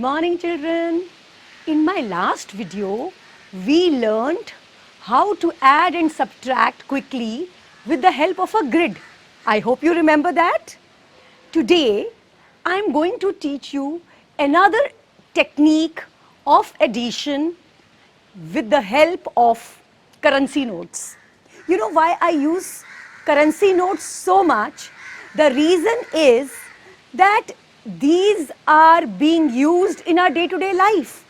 morning, children. In my last video, we learned how to add and subtract quickly with the help of a grid. I hope you remember that. Today, I'm going to teach you another technique of addition with the help of currency notes. You know why I use currency notes so much? The reason is that these are being used in our day-to-day life.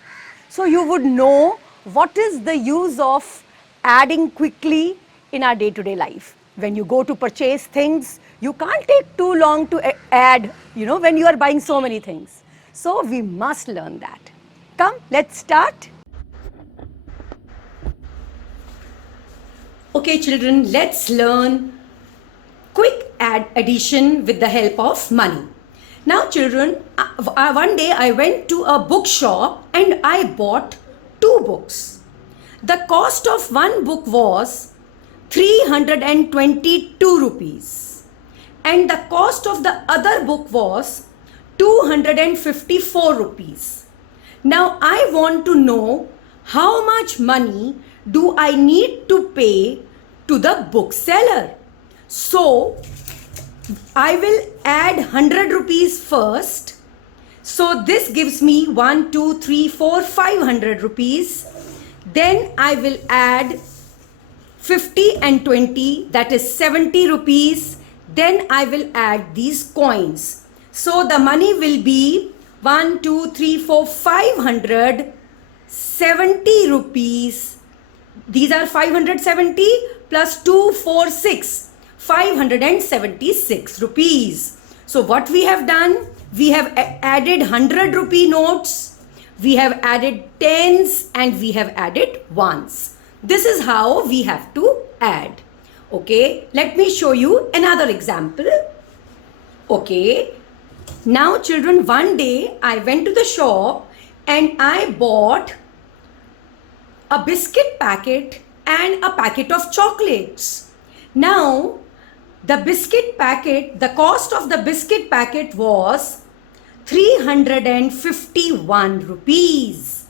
So you would know what is the use of adding quickly in our day-to-day life. When you go to purchase things, you can't take too long to add, when you are buying so many things. So we must learn that. Come, let's start. Okay, children, let's learn quick addition with the help of money. Now, children, one day I went to a bookshop and I bought 2 books. The cost of one book was 322 rupees and the cost of the other book was 254 rupees. Now, I want to know how much money do I need to pay to the bookseller. So, I will add 100 rupees first. So this gives me 1, 2, 3, 4, 500 rupees. Then I will add 50 and 20, that is 70 rupees. Then I will add these coins. So the money will be 1, 2, 3, 4, 500, 70 rupees. These are 570 plus 2, 4, 6. 576 rupees. So what we have done, we have added 100 rupee notes, we have added tens and we have added ones. This is how we have to add. Okay, let me show you another example. Okay, now children, one day I went to the shop and I bought a biscuit packet and a packet of chocolates. Now, the cost of the biscuit packet was 351 rupees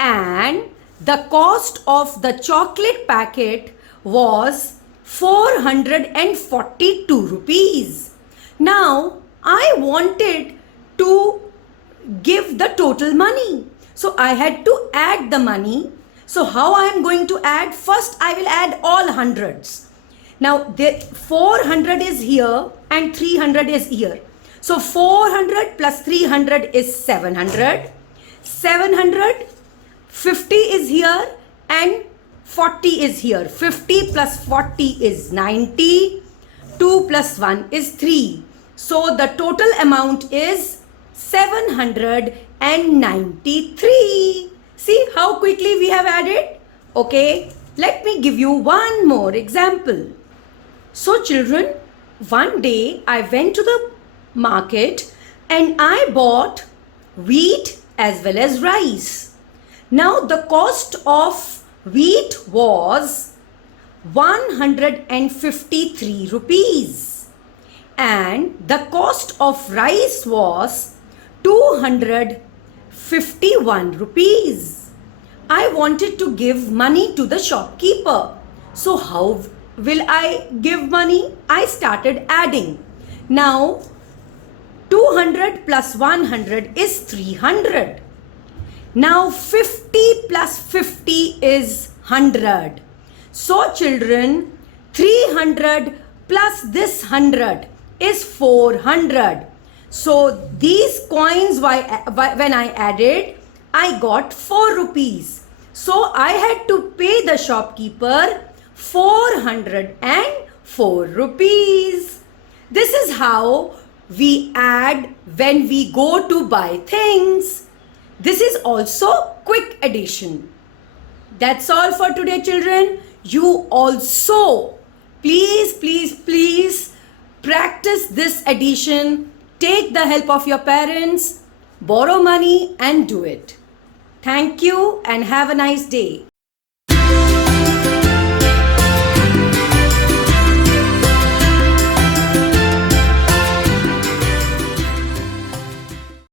and the cost of the chocolate packet was 442 rupees. Now, I wanted to give the total money. So, I had to add the money. So, how I am going to add? First, I will add all hundreds. Now, the 400 is here and 300 is here. So, 400 plus 300 is 700. 700, 50 is here and 40 is here. 50 plus 40 is 90. 2 plus 1 is 3. So, the total amount is 793. See how quickly we have added? Okay, let me give you one more example. So children, one day I went to the market and I bought wheat as well as rice. Now the cost of wheat was 153 rupees and the cost of rice was 251 rupees. I wanted to give money to the shopkeeper. So how will I give money? I started adding. Now 200 plus 100 is 300. Now 50 plus 50 is 100. So children, 300 plus this 100 is 400. So these coins, when I added, I got 4 rupees. So I had to pay the shopkeeper 404 rupees. This is how we add when we go to buy things. This is also quick addition. That's all for today, children. You also please practice this addition. Take the help of your parents, borrow money and do it. Thank you and have a nice day.